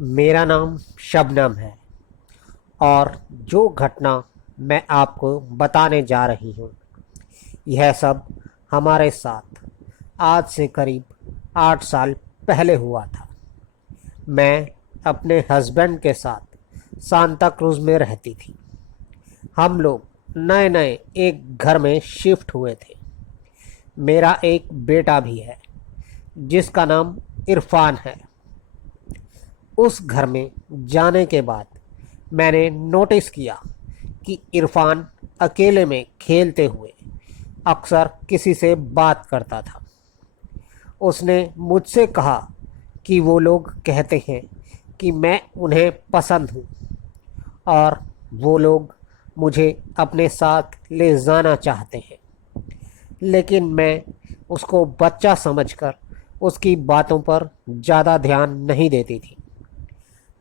मेरा नाम शबनम है और जो घटना मैं आपको बताने जा रही हूँ यह सब हमारे साथ आज से करीब 8 साल पहले हुआ था। मैं अपने हस्बैंड के साथ सांता क्रूज में रहती थी। हम लोग नए नए एक घर में शिफ्ट हुए थे। मेरा एक बेटा भी है जिसका नाम इरफान है। उस घर में जाने के बाद मैंने नोटिस किया कि इरफान अकेले में खेलते हुए अक्सर किसी से बात करता था। उसने मुझसे कहा कि वो लोग कहते हैं कि मैं उन्हें पसंद हूँ और वो लोग मुझे अपने साथ ले जाना चाहते हैं, लेकिन मैं उसको बच्चा समझकर उसकी बातों पर ज़्यादा ध्यान नहीं देती थी।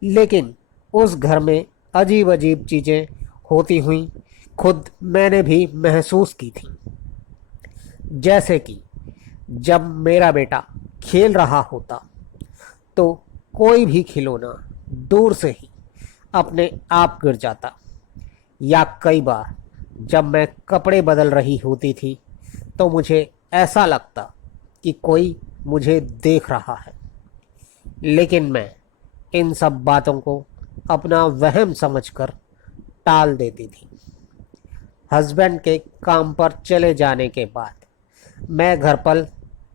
लेकिन उस घर में अजीब अजीब चीज़ें होती हुई खुद मैंने भी महसूस की थी। जैसे कि जब मेरा बेटा खेल रहा होता तो कोई भी खिलौना दूर से ही अपने आप गिर जाता, या कई बार जब मैं कपड़े बदल रही होती थी तो मुझे ऐसा लगता कि कोई मुझे देख रहा है। लेकिन मैं इन सब बातों को अपना वहम समझकर टाल देती थी। हस्बैंड के काम पर चले जाने के बाद मैं घर पर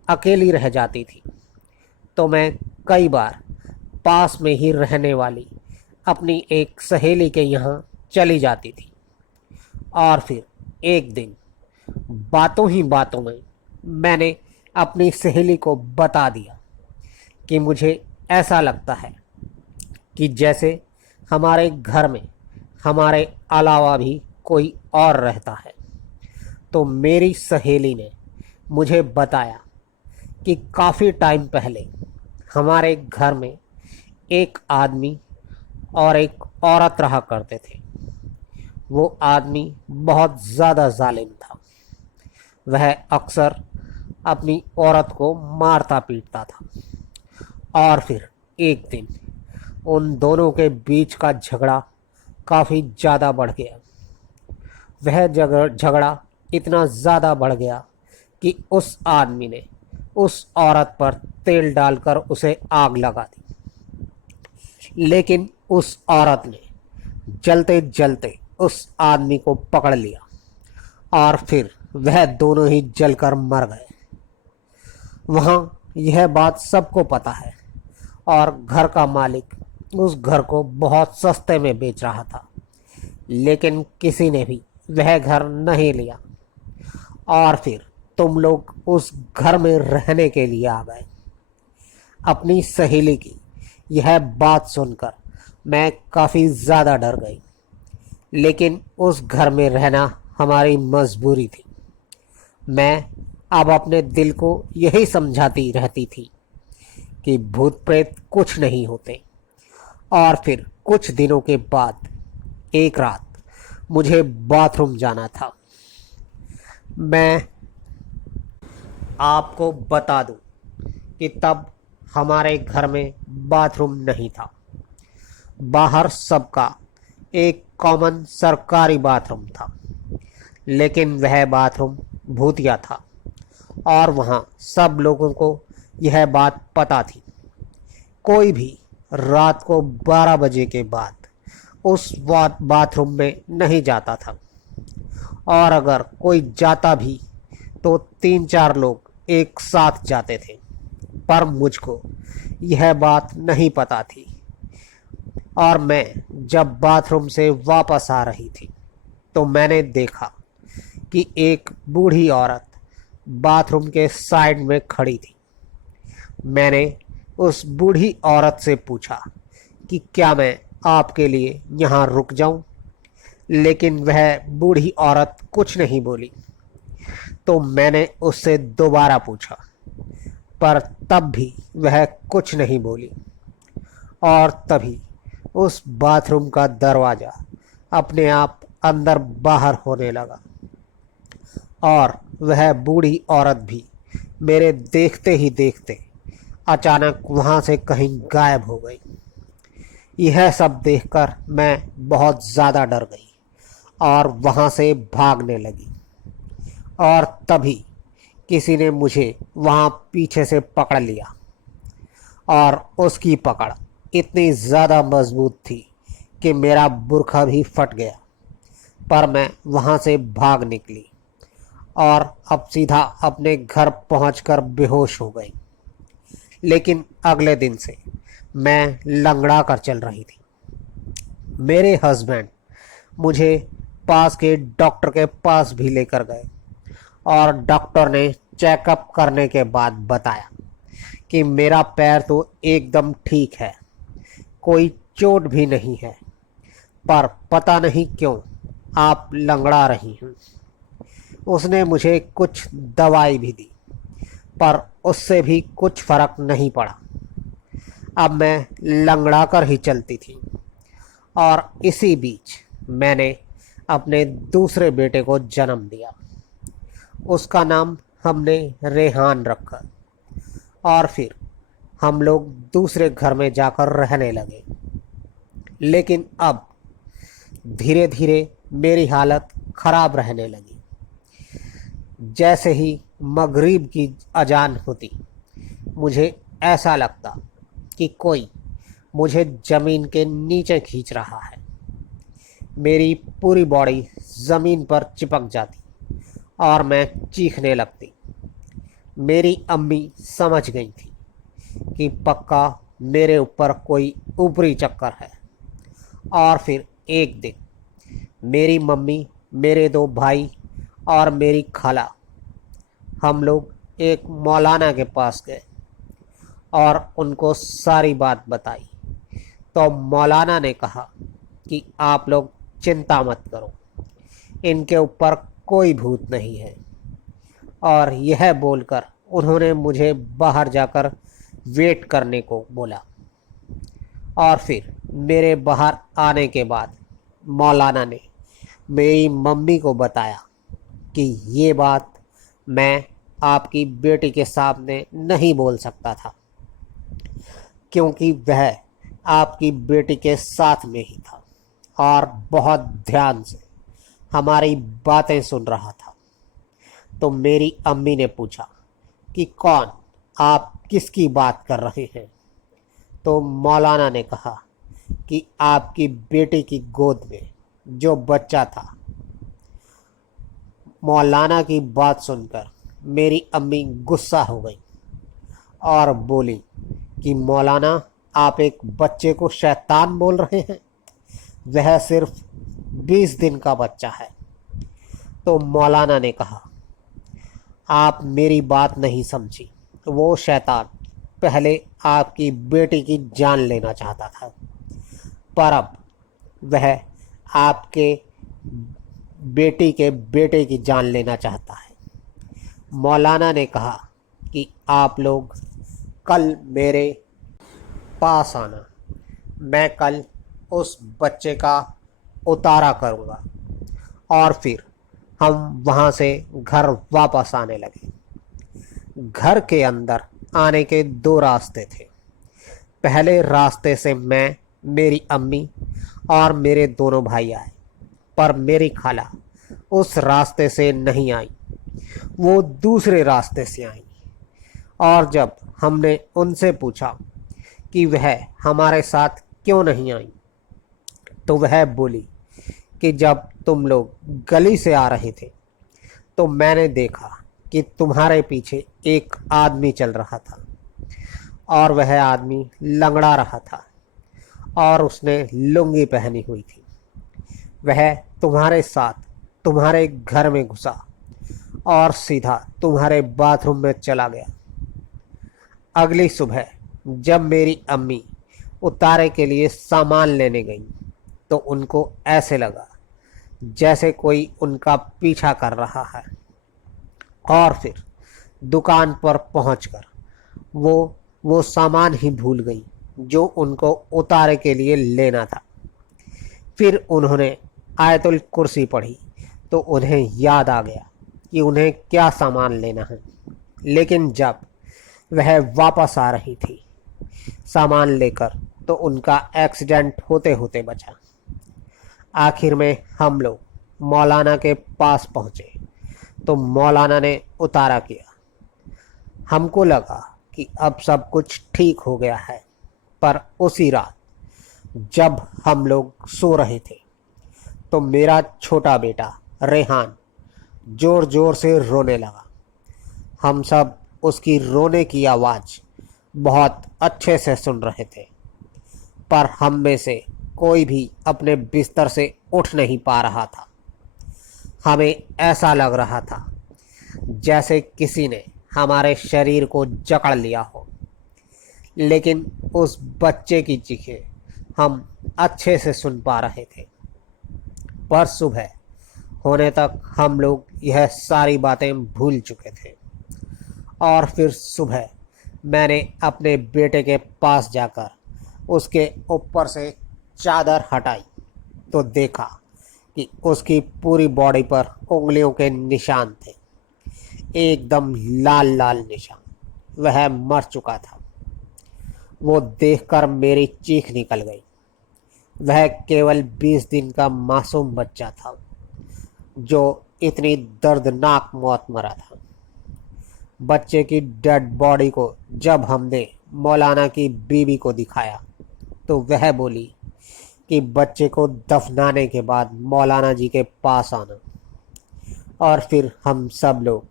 अकेली रह जाती थी, तो मैं कई बार पास में ही रहने वाली अपनी एक सहेली के यहाँ चली जाती थी। और फिर एक दिन बातों ही बातों में मैंने अपनी सहेली को बता दिया कि मुझे ऐसा लगता है कि जैसे हमारे घर में हमारे अलावा भी कोई और रहता है। तो मेरी सहेली ने मुझे बताया कि काफ़ी टाइम पहले हमारे घर में एक आदमी और एक औरत रहा करते थे। वो आदमी बहुत ज़्यादा जालिम था। वह अक्सर अपनी औरत को मारता पीटता था। और फिर एक दिन उन दोनों के बीच का झगड़ा काफ़ी ज़्यादा बढ़ गया। वह झगड़ा इतना ज़्यादा बढ़ गया कि उस आदमी ने उस औरत पर तेल डालकर उसे आग लगा दी। लेकिन उस औरत ने जलते जलते उस आदमी को पकड़ लिया और फिर वह दोनों ही जलकर मर गए। वहाँ यह बात सबको पता है और घर का मालिक उस घर को बहुत सस्ते में बेच रहा था, लेकिन किसी ने भी वह घर नहीं लिया। और फिर तुम लोग उस घर में रहने के लिए आ गए। अपनी सहेली की यह बात सुनकर मैं काफ़ी ज़्यादा डर गई, लेकिन उस घर में रहना हमारी मजबूरी थी। मैं अब अपने दिल को यही समझाती रहती थी कि भूत प्रेत कुछ नहीं होते। और फिर कुछ दिनों के बाद एक रात मुझे बाथरूम जाना था। मैं आपको बता दूं कि तब हमारे घर में बाथरूम नहीं था। बाहर सबका एक कॉमन सरकारी बाथरूम था, लेकिन वह बाथरूम भूतिया था और वहाँ सब लोगों को यह बात पता थी। कोई भी रात को 12 बजे के बाद उस बाथरूम में नहीं जाता था, और अगर कोई जाता भी तो 3-4 लोग एक साथ जाते थे। पर मुझको यह बात नहीं पता थी, और मैं जब बाथरूम से वापस आ रही थी तो मैंने देखा कि एक बूढ़ी औरत बाथरूम के साइड में खड़ी थी। मैंने उस बूढ़ी औरत से पूछा कि क्या मैं आपके लिए यहाँ रुक जाऊँ, लेकिन वह बूढ़ी औरत कुछ नहीं बोली। तो मैंने उससे दोबारा पूछा, पर तब भी वह कुछ नहीं बोली। और तभी उस बाथरूम का दरवाज़ा अपने आप अंदर बाहर होने लगा और वह बूढ़ी औरत भी मेरे देखते ही देखते अचानक वहाँ से कहीं गायब हो गई। यह सब देखकर मैं बहुत ज़्यादा डर गई और वहाँ से भागने लगी। और तभी किसी ने मुझे वहाँ पीछे से पकड़ लिया और उसकी पकड़ इतनी ज़्यादा मजबूत थी कि मेरा बुर्खा भी फट गया। पर मैं वहाँ से भाग निकली और अब सीधा अपने घर पहुँचकर बेहोश हो गई। लेकिन अगले दिन से मैं लंगड़ा कर चल रही थी। मेरे हस्बैंड मुझे पास के डॉक्टर के पास भी लेकर गए और डॉक्टर ने चेकअप करने के बाद बताया कि मेरा पैर तो एकदम ठीक है, कोई चोट भी नहीं है, पर पता नहीं क्यों आप लंगड़ा रही हैं। उसने मुझे कुछ दवाई भी दी, पर उससे भी कुछ फ़र्क नहीं पड़ा। अब मैं लंगड़ा कर ही चलती थी और इसी बीच मैंने अपने दूसरे बेटे को जन्म दिया। उसका नाम हमने रेहान रखा और फिर हम लोग दूसरे घर में जाकर रहने लगे। लेकिन अब धीरे धीरे मेरी हालत ख़राब रहने लगी। जैसे ही मगरिब की अजान होती, मुझे ऐसा लगता कि कोई मुझे ज़मीन के नीचे खींच रहा है। मेरी पूरी बॉडी ज़मीन पर चिपक जाती और मैं चीखने लगती। मेरी अम्मी समझ गई थी कि पक्का मेरे ऊपर कोई ऊपरी चक्कर है। और फिर एक दिन मेरी मम्मी, मेरे दो भाई और मेरी खाला, हम लोग एक मौलाना के पास गए और उनको सारी बात बताई। तो मौलाना ने कहा कि आप लोग चिंता मत करो, इनके ऊपर कोई भूत नहीं है। और यह बोलकर उन्होंने मुझे बाहर जाकर वेट करने को बोला। और फिर मेरे बाहर आने के बाद मौलाना ने मेरी मम्मी को बताया कि ये बात मैं आपकी बेटी के सामने नहीं बोल सकता था, क्योंकि वह आपकी बेटी के साथ में ही था और बहुत ध्यान से हमारी बातें सुन रहा था। तो मेरी अम्मी ने पूछा कि कौन, आप किसकी बात कर रहे हैं? तो मौलाना ने कहा कि आपकी बेटी की गोद में जो बच्चा था। मौलाना की बात सुनकर मेरी अम्मी गुस्सा हो गई और बोली कि मौलाना, आप एक बच्चे को शैतान बोल रहे हैं? वह सिर्फ 20 दिन का बच्चा है। तो मौलाना ने कहा, आप मेरी बात नहीं समझी। वो शैतान पहले आपकी बेटी की जान लेना चाहता था, पर अब वह आपके बेटी के बेटे की जान लेना चाहता है। मौलाना ने कहा कि आप लोग कल मेरे पास आना, मैं कल उस बच्चे का उतारा करूँगा। और फिर हम वहाँ से घर वापस आने लगे। घर के अंदर आने के दो रास्ते थे। पहले रास्ते से मैं, मेरी अम्मी और मेरे दोनों भाई आए, पर मेरी खाला उस रास्ते से नहीं आई, वो दूसरे रास्ते से आई। और जब हमने उनसे पूछा कि वह हमारे साथ क्यों नहीं आई, तो वह बोली कि जब तुम लोग गली से आ रहे थे तो मैंने देखा कि तुम्हारे पीछे एक आदमी चल रहा था और वह आदमी लंगड़ा रहा था और उसने लुंगी पहनी हुई थी। वह तुम्हारे साथ तुम्हारे घर में घुसा और सीधा तुम्हारे बाथरूम में चला गया। अगली सुबह जब मेरी अम्मी उतारे के लिए सामान लेने गई तो उनको ऐसे लगा जैसे कोई उनका पीछा कर रहा है। और फिर दुकान पर पहुंचकर वो सामान ही भूल गई जो उनको उतारे के लिए लेना था। फिर उन्होंने आयतुल कुर्सी पढ़ी तो उन्हें याद आ गया कि उन्हें क्या सामान लेना है। लेकिन जब वह वापस आ रही थी सामान लेकर, तो उनका एक्सीडेंट होते होते बचा। आखिर में हम लोग मौलाना के पास पहुंचे तो मौलाना ने उतारा किया। हमको लगा कि अब सब कुछ ठीक हो गया है, पर उसी रात जब हम लोग सो रहे थे तो मेरा छोटा बेटा रेहान जोर जोर से रोने लगा। हम सब उसकी रोने की आवाज़ बहुत अच्छे से सुन रहे थे, पर हम में से कोई भी अपने बिस्तर से उठ नहीं पा रहा था। हमें ऐसा लग रहा था जैसे किसी ने हमारे शरीर को जकड़ लिया हो, लेकिन उस बच्चे की चीखें हम अच्छे से सुन पा रहे थे। पर सुबह होने तक हम लोग यह सारी बातें भूल चुके थे। और फिर सुबह मैंने अपने बेटे के पास जाकर उसके ऊपर से चादर हटाई तो देखा कि उसकी पूरी बॉडी पर उंगलियों के निशान थे, एकदम लाल लाल निशान। वह मर चुका था। वो देखकर मेरी चीख निकल गई। वह केवल 20 दिन का मासूम बच्चा था जो इतनी दर्दनाक मौत मरा था। बच्चे की डेड बॉडी को जब हमने मौलाना की बीवी को दिखाया तो वह बोली कि बच्चे को दफनाने के बाद मौलाना जी के पास आना। और फिर हम सब लोग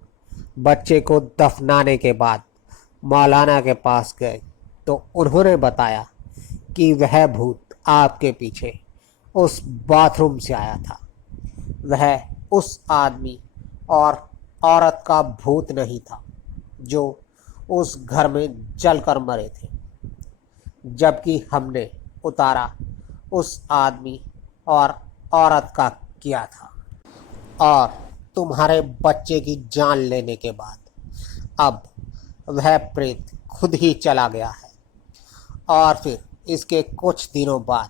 बच्चे को दफनाने के बाद मौलाना के पास गए तो उन्होंने बताया कि वह भूत आपके पीछे उस बाथरूम से आया था। वह उस आदमी और औरत का भूत नहीं था जो उस घर में जलकर मरे थे, जबकि हमने उतारा उस आदमी और औरत का किया था। और तुम्हारे बच्चे की जान लेने के बाद अब वह प्रेत खुद ही चला गया है। और फिर इसके कुछ दिनों बाद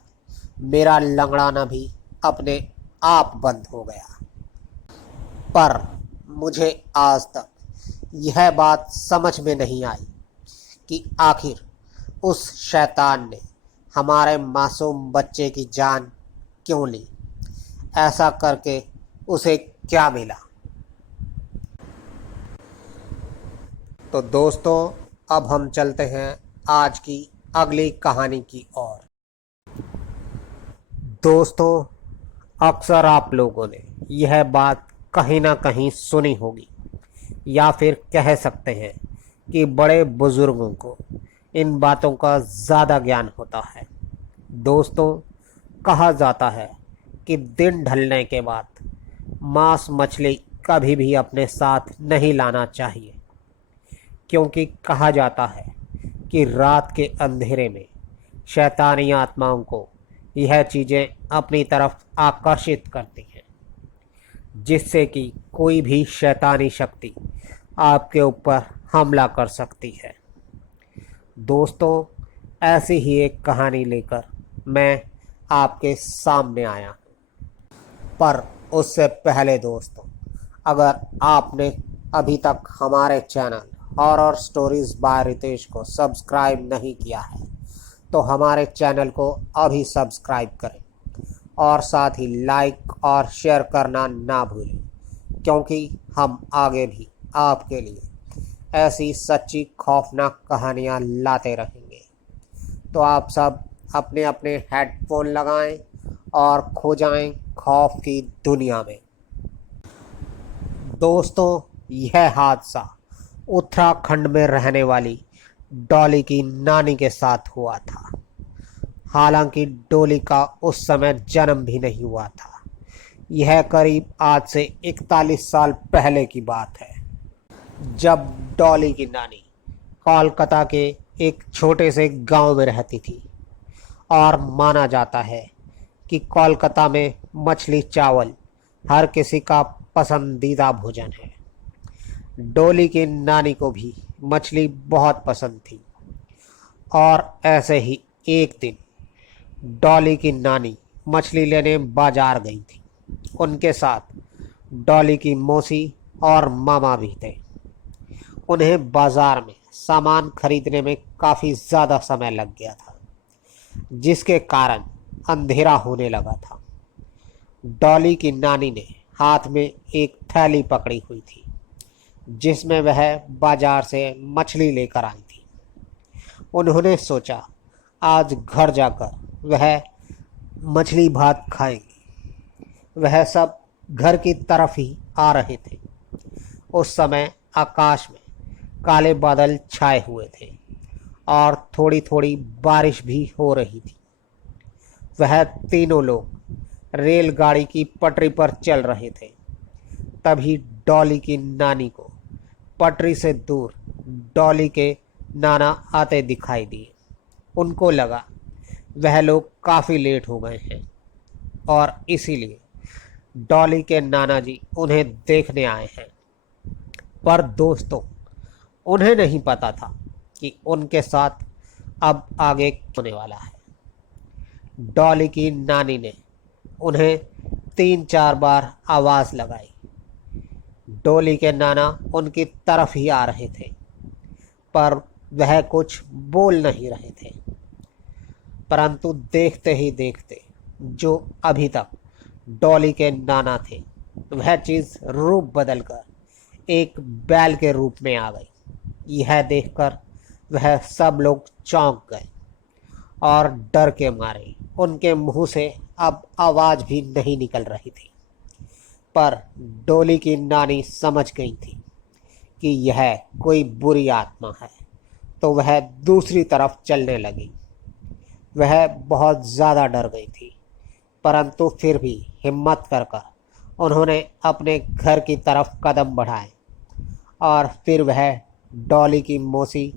मेरा लंगड़ाना भी अपने आप बंद हो गया। पर मुझे आज तक यह बात समझ में नहीं आई कि आखिर उस शैतान ने हमारे मासूम बच्चे की जान क्यों ली। ऐसा करके उसे क्या मिला। तो दोस्तों, अब हम चलते हैं आज की अगली कहानी की ओर। दोस्तों, अक्सर आप लोगों ने यह बात कहीं ना कहीं सुनी होगी, या फिर कह सकते हैं कि बड़े बुजुर्गों को इन बातों का ज़्यादा ज्ञान होता है। दोस्तों, कहा जाता है कि दिन ढलने के बाद मांस मछली कभी भी अपने साथ नहीं लाना चाहिए, क्योंकि कहा जाता है कि रात के अंधेरे में शैतानी आत्माओं को यह चीज़ें अपनी तरफ आकर्षित करती हैं, जिससे कि कोई भी शैतानी शक्ति आपके ऊपर हमला कर सकती है। दोस्तों, ऐसी ही एक कहानी लेकर मैं आपके सामने आया हूँ। पर उससे पहले दोस्तों, अगर आपने अभी तक हमारे channel horror stories by Ritesh को सब्सक्राइब नहीं किया है तो हमारे चैनल को अभी सब्सक्राइब करें और साथ ही लाइक और शेयर करना ना भूलें, क्योंकि हम आगे भी आपके लिए ऐसी सच्ची खौफनाक कहानियाँ लाते रहेंगे। तो आप सब अपने अपने हेडफोन लगाएं और खो जाएं खौफ की दुनिया में। दोस्तों, यह हादसा उत्तराखंड में रहने वाली डॉली की नानी के साथ हुआ था। हालांकि डॉली का उस समय जन्म भी नहीं हुआ था। यह करीब आज से 41 साल पहले की बात है, जब डॉली की नानी कोलकाता के एक छोटे से गांव में रहती थी। और माना जाता है कि कोलकाता में मछली चावल हर किसी का पसंदीदा भोजन है। डॉली की नानी को भी मछली बहुत पसंद थी। और ऐसे ही एक दिन डॉली की नानी मछली लेने बाजार गई थी। उनके साथ डॉली की मौसी और मामा भी थे। उन्हें बाजार में सामान खरीदने में काफ़ी ज़्यादा समय लग गया था। जिसके कारण अंधेरा होने लगा था। डॉली की नानी ने हाथ में एक थैली पकड़ी हुई थी जिसमें वह बाजार से मछली लेकर आई थी। उन्होंने सोचा आज घर जाकर वह मछली भात खाएंगी। वह सब घर की तरफ ही आ रहे थे। उस समय आकाश में काले बादल छाए हुए थे और थोड़ी थोड़ी बारिश भी हो रही थी। वह तीनों लोग रेलगाड़ी की पटरी पर चल रहे थे। तभी डॉली की नानी को पटरी से दूर डॉली के नाना आते दिखाई दिए। उनको लगा वह लोग काफ़ी लेट हो गए हैं और इसीलिए डॉली के नाना जी उन्हें देखने आए हैं। पर दोस्तों, उन्हें नहीं पता था कि उनके साथ अब आगे होने वाला है। डॉली की नानी ने उन्हें 3-4 बार आवाज़ लगाई। डॉली के नाना उनकी तरफ ही आ रहे थे पर वह कुछ बोल नहीं रहे थे। परंतु देखते ही देखते जो अभी तक डॉली के नाना थे वह चीज़ रूप बदलकर एक बैल के रूप में आ गई। यह देखकर वह सब लोग चौंक गए और डर के मारे उनके मुंह से अब आवाज़ भी नहीं निकल रही थी। पर डॉली की नानी समझ गई थी कि यह कोई बुरी आत्मा है, तो वह दूसरी तरफ चलने लगी। वह बहुत ज़्यादा डर गई थी, परंतु फिर भी हिम्मत कर कर उन्होंने अपने घर की तरफ कदम बढ़ाए और फिर वह डॉली की मौसी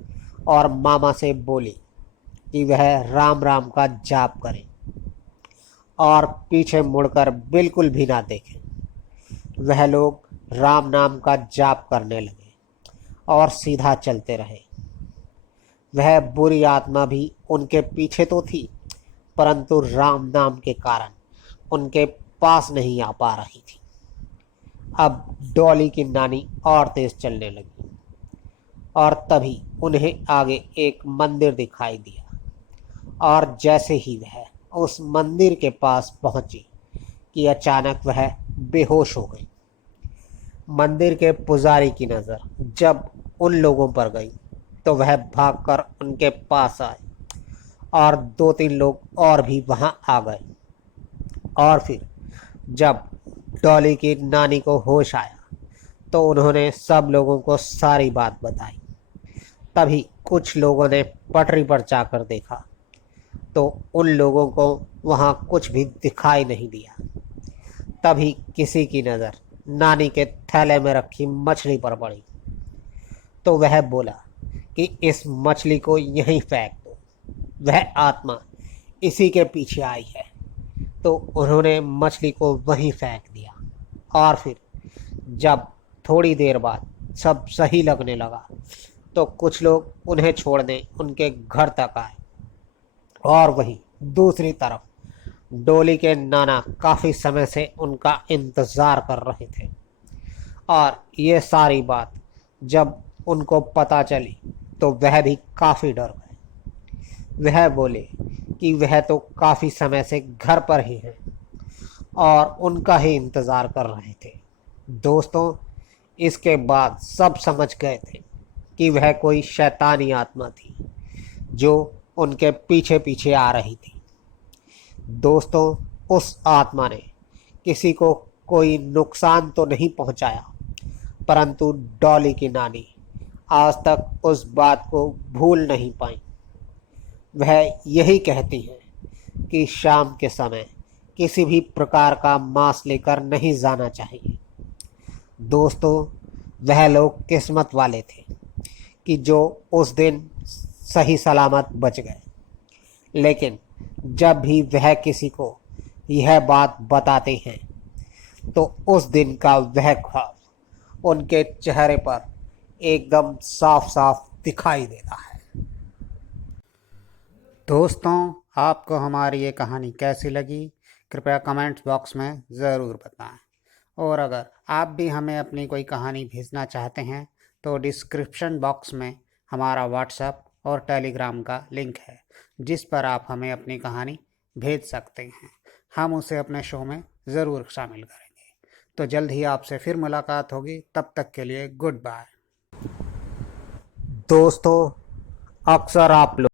और मामा से बोली कि वह राम राम का जाप करें और पीछे मुड़कर बिल्कुल भी ना देखें। वह लोग राम नाम का जाप करने लगे और सीधा चलते रहे। वह बुरी आत्मा भी उनके पीछे तो थी, परंतु राम नाम के कारण उनके पास नहीं आ पा रही थी। अब डॉली की नानी और तेज चलने लगी और तभी उन्हें आगे एक मंदिर दिखाई दिया और जैसे ही वह उस मंदिर के पास पहुंची कि अचानक वह बेहोश हो गई। मंदिर के पुजारी की नज़र जब उन लोगों पर गई तो वह भागकर उनके पास आए और 2-3 लोग और भी वहां आ गए। और फिर जब डॉली की नानी को होश आया तो उन्होंने सब लोगों को सारी बात बताई। तभी कुछ लोगों ने पटरी पर जाकर देखा तो उन लोगों को वहां कुछ भी दिखाई नहीं दिया। तभी किसी की नज़र नानी के थैले में रखी मछली पर पड़ी तो वह बोला कि इस मछली को यहीं फेंक दो, वह आत्मा इसी के पीछे आई है। तो उन्होंने मछली को वहीं फेंक दिया और फिर जब थोड़ी देर बाद सब सही लगने लगा तो कुछ लोग उन्हें छोड़ने उनके घर तक आए और वहीं दूसरी तरफ डॉली के नाना काफ़ी समय से उनका इंतज़ार कर रहे थे। और ये सारी बात जब उनको पता चली तो वह भी काफ़ी डर गए। वह बोले कि वह तो काफ़ी समय से घर पर ही हैं और उनका ही इंतज़ार कर रहे थे। दोस्तों, इसके बाद सब समझ गए थे कि वह कोई शैतानी आत्मा थी जो उनके पीछे पीछे आ रही थी। दोस्तों, उस आत्मा ने किसी को कोई नुकसान तो नहीं पहुंचाया, परंतु डॉली की नानी आज तक उस बात को भूल नहीं पाई। वह यही कहती हैं कि शाम के समय किसी भी प्रकार का मांस लेकर नहीं जाना चाहिए। दोस्तों, वह लोग किस्मत वाले थे कि जो उस दिन सही सलामत बच गए। लेकिन जब भी वह किसी को यह बात बताते हैं तो उस दिन का वह ख्वाब उनके चेहरे पर एकदम साफ साफ दिखाई देता है। दोस्तों, आपको हमारी ये कहानी कैसी लगी कृपया कमेंट्स बॉक्स में ज़रूर बताएं। और अगर आप भी हमें अपनी कोई कहानी भेजना चाहते हैं तो डिस्क्रिप्शन बॉक्स में हमारा व्हाट्सएप और टेलीग्राम का लिंक है, जिस पर आप हमें अपनी कहानी भेज सकते हैं। हम उसे अपने शो में ज़रूर शामिल करेंगे। तो जल्द ही आपसे फिर मुलाकात होगी, तब तक के लिए गुड बाय। दोस्तों, अक्सर आप लोग